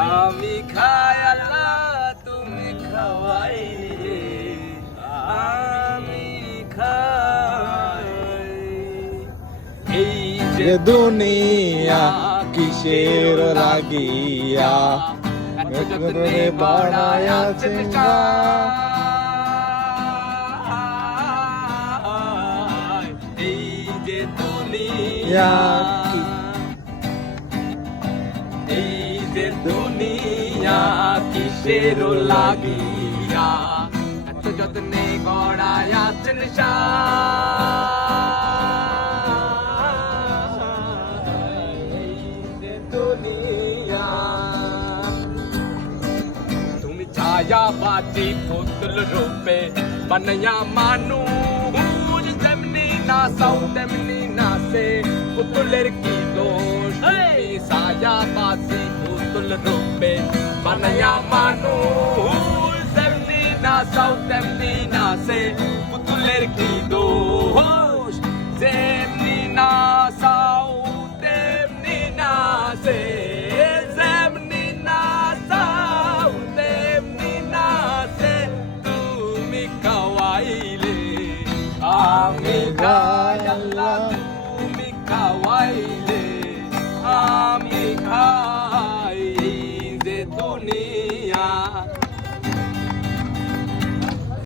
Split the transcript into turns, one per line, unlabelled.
আমি খাই আল্লাহ তুমি খাওয়াইলে আমি খাই। এই যে
দুনিয়া কিসের লাগিয়া
বাড়ায়াছেন শাহ। এই যে দুনিয়া এই যে দুনিয়া কিসের লাগিয়া? এত যত্নে গড়ায়াছেন তুমি ছায়া বাতি পুতুল রূপে বানায়া মানুষ তেমনি না সাউ তেমনি না সে পুতুলের কি দোষ? তুমি will rupe manu zemni na sau temni na se putuler ki dosh zemni na sau temni na se zemni na sau temni na se tumi kawaii